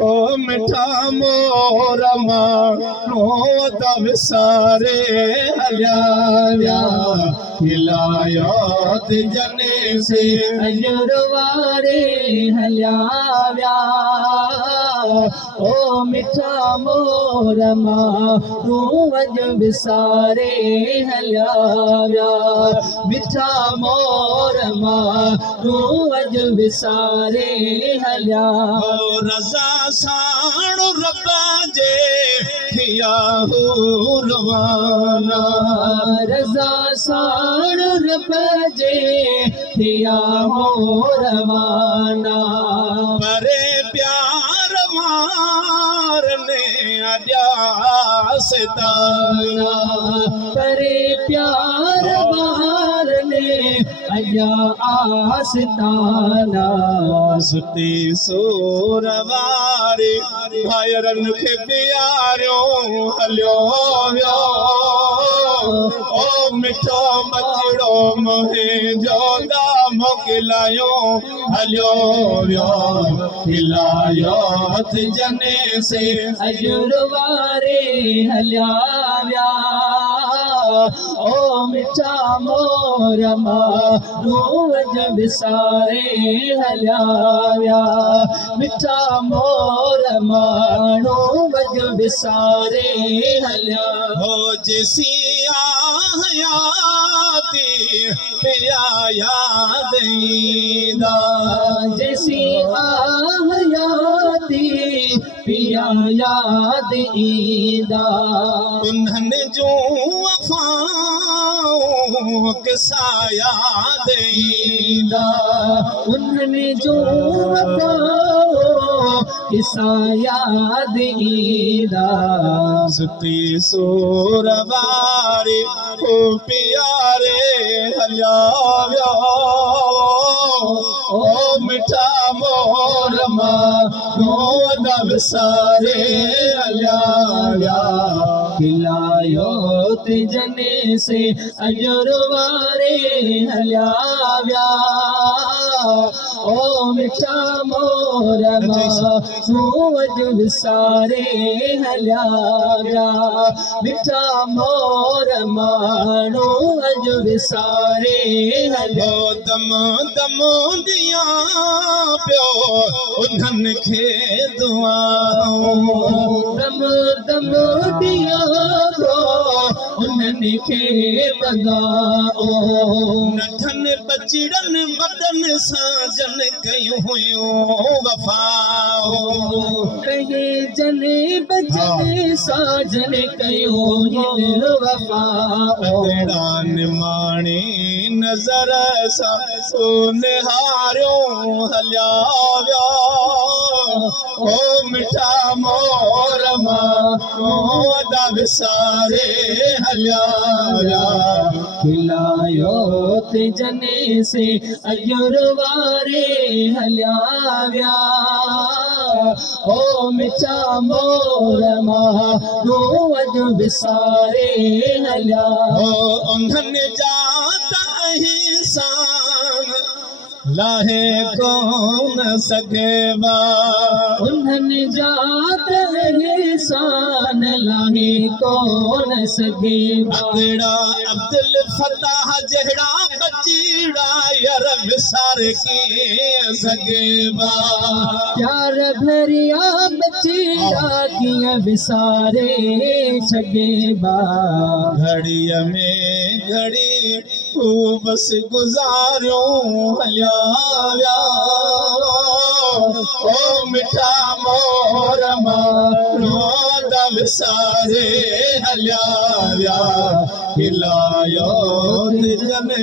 ओ मिठा मोर मानो दब सारे हलिया हिलायो जने से अजुरवारे हलिया ओ मिठा मोर मानो अज विसारे हलिया मिठा मोर मानो अज विसारे हलिया रज़ा साण रब्बा जे थिया हो रवाना रज़ा साण रब्बा जे थिया हो रवाना परे प्यार मारने अड्या सिताना परे प्यार मारने अजा आस्ताना सुती सोरवारे भायरन खे प्यारो हलियो वियो ओ मिठो बचड़ो मोहे जोदा मोकिलायो हलियो वियो हिलायो हथ जने से अजुरवारे हलिया व्या ओ मिठा मोर मानो अज विसारे हलिया व्या मिठा मोर मानो अज विसारे हलिया हो जिसी हयाती पिया याद ईंदा जैसी आहयाती पिया याद ईंदा उन्हनि जूं वफ़ाऊं किसा याद ईंदा उन्हनि जो किसा याद ईंदा सुती सोरवारे ओ प्यारे हलिया वियो ओ मिठा मोर मानो दब सारे हलिया विया खिलायो ते जने से अजुरवारे हलिया व्या ओ मिठा मोर मानो अज विसारे हलिया व्या मिठा मोर मानो अज विसारे हलिया दम दम दिया पियो उन्हनि खे दुआऊं दम दम दिया उन्हनि खे बगाओ नठन बचड़न वडन साजन कयूं हुयूं वफ़ाओ कहे जने बचने साजन कयो हिन वफाओ अहिड़ा निमाणी नज़र सां निहारियो हलिया विया ओ मिठा मोर मानो दब सारे हलिया विया खिलायो ते जने से अजुरवारे हलिया व्या ओ मिठा मोर मानो अज विसारे हलिया उन्हनि जाता हिसान लाहे कोन सघेवा उन्हनि जात हिसान लाहे कोन सघेवा अगड़ा अब्दुल फताह जहिड़ा बचीड़ा यार विसार के सघेवा प्यार भरिया बचीड़ा कीअं विसारे सघेवा घड़ीअ में घड़ी तू बस गुज़ारियो हलिया विया ओ मिठा मोर मानो दब सारे हलिया विया हिलायो जने